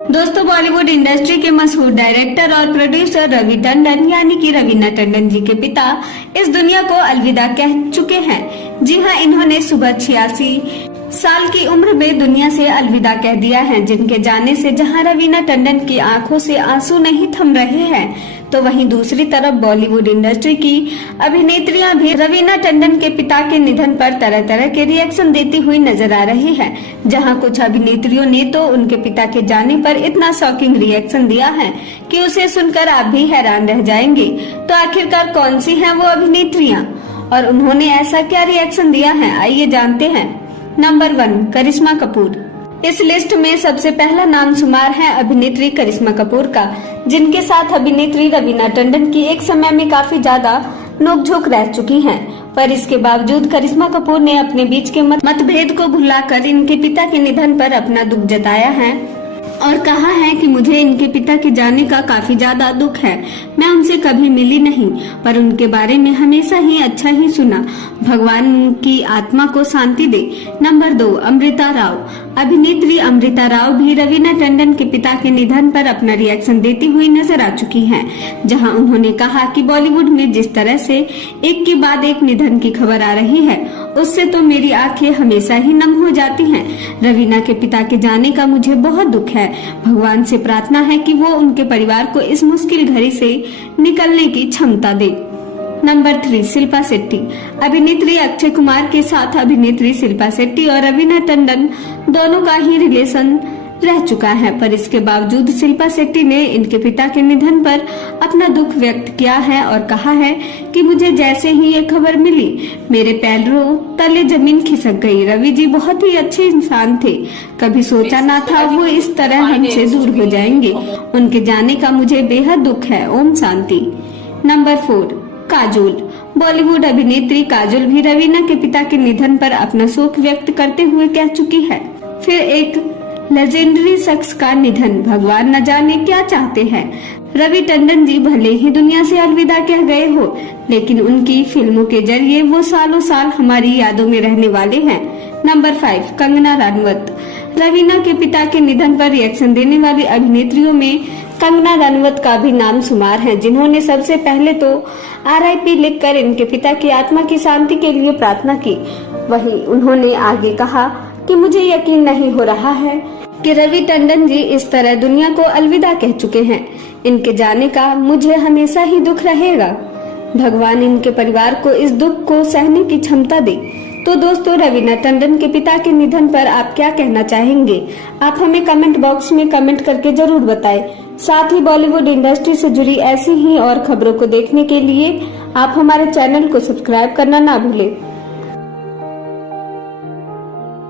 दोस्तों, बॉलीवुड इंडस्ट्री के मशहूर डायरेक्टर और प्रोड्यूसर रवि टंडन यानी कि रवीना टंडन जी के पिता इस दुनिया को अलविदा कह चुके हैं। जी हां, इन्होंने सुबह 86 साल की उम्र में दुनिया से अलविदा कह दिया है। जिनके जाने से जहां रवीना टंडन की आंखों से आंसू नहीं थम रहे हैं, तो वहीं दूसरी तरफ बॉलीवुड इंडस्ट्री की अभिनेत्रियां भी रवीना टंडन के पिता के निधन पर तरह तरह के रिएक्शन देती हुई नजर आ रही है। जहां कुछ अभिनेत्रियों ने तो उनके पिता के जाने पर इतना शॉकिंग रिएक्शन दिया है कि उसे सुनकर आप भी हैरान रह जाएंगे। तो आखिरकार कौन सी हैं वो अभिनेत्रियां और उन्होंने ऐसा क्या रिएक्शन दिया है, आइए जानते हैं। नंबर 1, करिश्मा कपूर। इस लिस्ट में सबसे पहला नाम शुमार है अभिनेत्री करिश्मा कपूर का, जिनके साथ अभिनेत्री रवीना टंडन की एक समय में काफी ज्यादा नोकझोंक रह चुकी हैं। पर इसके बावजूद करिश्मा कपूर ने अपने बीच के मतभेद को भुलाकर इनके पिता के निधन पर अपना दुख जताया है और कहा है कि मुझे इनके पिता के जाने का काफी ज्यादा दुख है। मैं उनसे कभी मिली नहीं, पर उनके बारे में हमेशा ही अच्छा ही सुना। भगवान की आत्मा को शांति दे। नंबर 2, अमृता राव। अभिनेत्री अमृता राव भी रवीना टंडन के पिता के निधन पर अपना रिएक्शन देती हुई नजर आ चुकी हैं, जहां उन्होंने कहा कि बॉलीवुड में जिस तरह से एक के बाद एक निधन की खबर आ रही है, उससे तो मेरी आंखें हमेशा ही नम हो जाती हैं। रवीना के पिता के जाने का मुझे बहुत दुख है। भगवान से प्रार्थना है कि वो उनके परिवार को इस मुश्किल घड़ी से निकलने की क्षमता दे। नंबर 3, शिल्पा शेट्टी। अभिनेत्री अक्षय कुमार के साथ अभिनेत्री शिल्पा शेट्टी और रवीना टंडन दोनों का ही रिलेशन रह चुका है, पर इसके बावजूद शिल्पा शेट्टी ने इनके पिता के निधन पर अपना दुख व्यक्त किया है और कहा है कि मुझे जैसे ही ये खबर मिली, मेरे पैरों तले जमीन खिसक गई। रवि जी बहुत ही अच्छे इंसान थे, कभी सोचा ना था वो इस तरह हमसे दूर हो जाएंगे। उनके जाने का मुझे बेहद दुख है। ओम शांति। नंबर 4, काजोल। बॉलीवुड अभिनेत्री काजोल भी रवीना के पिता के निधन पर अपना शोक व्यक्त करते हुए कह चुकी है। फिर एक लेजेंडरी शख्स का निधन, भगवान न जाने क्या चाहते हैं। रवि टंडन जी भले ही दुनिया से अलविदा कह गए हो, लेकिन उनकी फिल्मों के जरिए वो सालों साल हमारी यादों में रहने वाले हैं। नंबर 5, कंगना रनौत। रवीना के पिता के निधन पर रिएक्शन देने वाली अभिनेत्रियों में कंगना रनौत का भी नाम शुमार है, जिन्होंने सबसे पहले तो RIP लिखकर इनके पिता की आत्मा की शांति के लिए प्रार्थना की। वहीं उन्होंने आगे कहा कि मुझे यकीन नहीं हो रहा है कि रवि टंडन जी इस तरह दुनिया को अलविदा कह चुके हैं। इनके जाने का मुझे हमेशा ही दुख रहेगा। भगवान इनके परिवार को इस दुख को सहने की क्षमता दे। तो दोस्तों, रवीना टंडन के पिता के निधन पर आप क्या कहना चाहेंगे? आप हमें कमेंट बॉक्स में कमेंट करके जरूर बताएं। साथ ही बॉलीवुड इंडस्ट्री से जुड़ी ऐसी ही और खबरों को देखने के लिए आप हमारे चैनल को सब्सक्राइब करना ना भूलें।